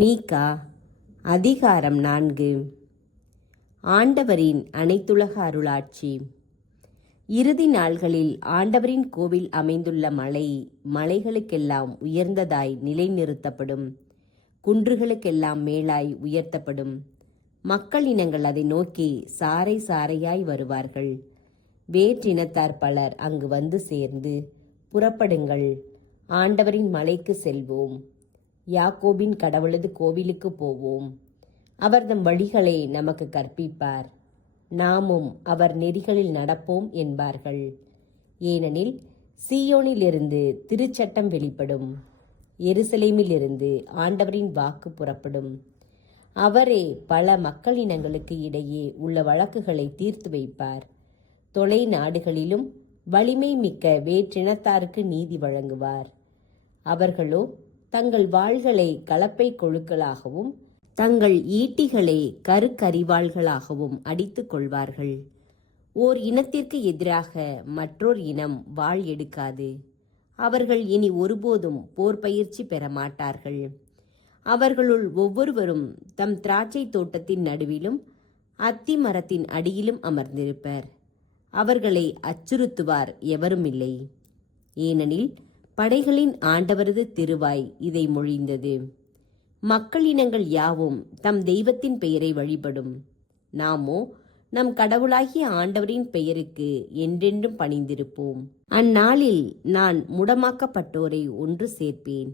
மீகா அதிகாரம் 4. ஆண்டவரின் அனைத்துலக அருளாட்சி. இறுதி நாள்களில் ஆண்டவரின் கோவில் அமைந்துள்ள மலை மலைகளுக்கெல்லாம் உயர்ந்ததாய் நிலைநிறுத்தப்படும், குன்றுகளுக்கெல்லாம் மேலாய் உயர்த்தப்படும். மக்கள் இனங்கள் அதை நோக்கி சாறை சாறையாய் வருவார்கள். வேற்றினத்தார் பலர் அங்கு வந்து சேர்ந்து, புறப்படுங்கள், ஆண்டவரின் மலைக்கு செல்வோம், யாக்கோபின் கடவுளது கோவிலுக்கு போவோம். அவர் தம் வழிகளை நமக்கு கற்பிப்பார், நாமும் அவர் நெறிகளில் நடப்போம் என்பார்கள். ஏனெனில் சீயோனிலிருந்து திருச்சட்டம் வெளிப்படும், எருசலேமிலிருந்து ஆண்டவரின் வாக்கு புறப்படும். அவரே பல மக்களினங்களுக்கு இடையே உள்ள வழக்குகளை தீர்த்து வைப்பார். தொலை நாடுகளிலும் வலிமை மிக்க வேற்றினத்தாருக்கு நீதி வழங்குவார். அவர்களோ தங்கள் வாள்களை கலப்பை கொழுக்களாகவும் தங்கள் ஈட்டிகளை கருக்கரிவாள்களாகவும் அடித்துக் கொள்வார்கள். ஓர் இனத்திற்கு எதிராக மற்றோர் இனம் வாள் எடுக்காது. அவர்கள் இனி ஒருபோதும் போர் பயிற்சி பெற மாட்டார்கள். அவர்களுள் ஒவ்வொருவரும் தம் திராட்சை தோட்டத்தின் நடுவிலும் அத்தி மரத்தின் அடியிலும் அமர்ந்திருப்பர். அவர்களை அச்சுறுத்துவார் எவருமில்லை. ஏனெனில் படைகளின் ஆண்டவரது திருவாய் இதை மொழிந்தது. மக்களினங்கள் யாவும் தம் தெய்வத்தின் பெயரை வழிபடும். நாமோ நம் கடவுளாகிய ஆண்டவரின் பெயருக்கு என்றென்றும் பணிந்திருப்போம். அந்நாளில் நான் முடமாக்கப்பட்டோரை ஒன்று சேர்ப்பேன்,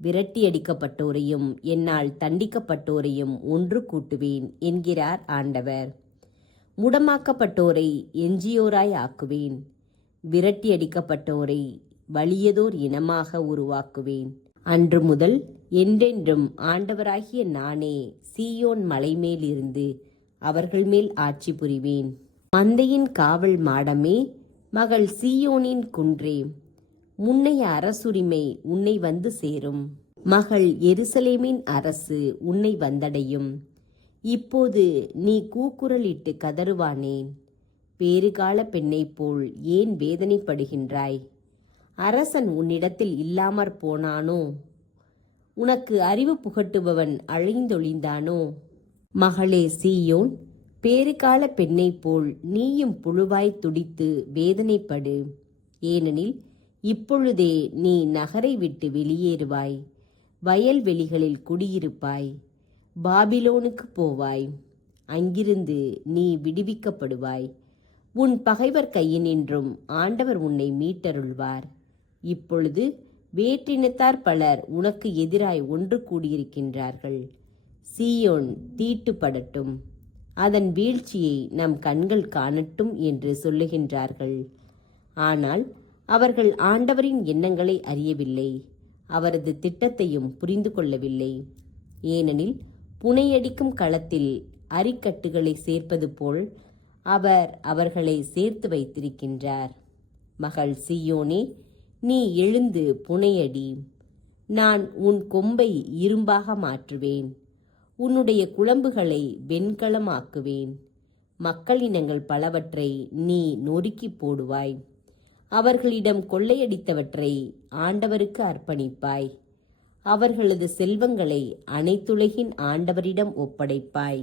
விரட்டியடிக்கப்பட்டோரையும் என்னால் தண்டிக்கப்பட்டோரையும் ஒன்று கூட்டுவேன் என்கிறார் ஆண்டவர். முடமாக்கப்பட்டோரை எஞ்சியோராய் ஆக்குவேன், விரட்டியடிக்கப்பட்டோரை வலியதோர் இனமாக உருவாக்குவேன். அன்று முதல் என்றென்றும் ஆண்டவராகிய நானே சீயோன் மலைமேல் இருந்து அவர்கள் மேல் ஆட்சி புரிவேன். மந்தையின் காவல் மாடமே, மகள் சீயோனின் குன்றே, முன்னைய அரசுரிமை உன்னை வந்து சேரும். மகள் எருசலேமின் அரசு உன்னை வந்தடையும். இப்போது நீ கூக்குரலிட்டு கதறுவானேன்? பேறுகால பெண்ணை போல் ஏன் வேதனைப்படுகின்றாய்? அரசன் உன்னிடத்தில் இல்லாமற் போனானோ? உனக்கு அறிவு புகட்டுபவன் அழிந்தொழிந்தானோ? மகளே சீயோன், பேறுகால பெண்ணை போல் நீயும் புழுவாய் துடித்து வேதனைப்படு. ஏனெனில் இப்பொழுதே நீ நகரை விட்டு வெளியேறுவாய், வயல்வெளிகளில் குடியிருப்பாய், பாபிலோனுக்கு போவாய். அங்கிருந்து நீ விடுவிக்கப்படுவாய். உன் பகைவர் கையினின்றும் ஆண்டவர் உன்னை மீட்டருள்வார். இப்பொழுது வேற்றினத்தார் பலர் உனக்கு எதிராய் ஒன்று கூடியிருக்கின்றார்கள். சீயோன் தீட்டுப்படட்டும், அதன் வீழ்ச்சியை நம் கண்கள் காணட்டும் என்று சொல்லுகின்றார்கள். ஆனால் அவர்கள் ஆண்டவரின் எண்ணங்களை அறியவில்லை, அவரது திட்டத்தையும் புரிந்து கொள்ளவில்லை. ஏனெனில் புனையடிக்கும் களத்தில் அரிக்கட்டுகளை சேர்ப்பது போல் அவர் அவர்களை சேர்த்து வைத்திருக்கின்றார். மகள் சீயோனே, நீ எழுந்து புனையடி. நான் உன் கொம்பை இரும்பாக மாற்றுவேன், உன்னுடைய குளம்புகளை வெண்கலமாக்குவேன். மக்களினங்கள் பலவற்றை நீ நொறுக்கி போடுவாய். அவர்களிடம் கொள்ளையடித்தவற்றை ஆண்டவருக்கு அர்ப்பணிப்பாய். அவர்களது செல்வங்களை அனைத்துலகின் ஆண்டவரிடம் ஒப்படைப்பாய்.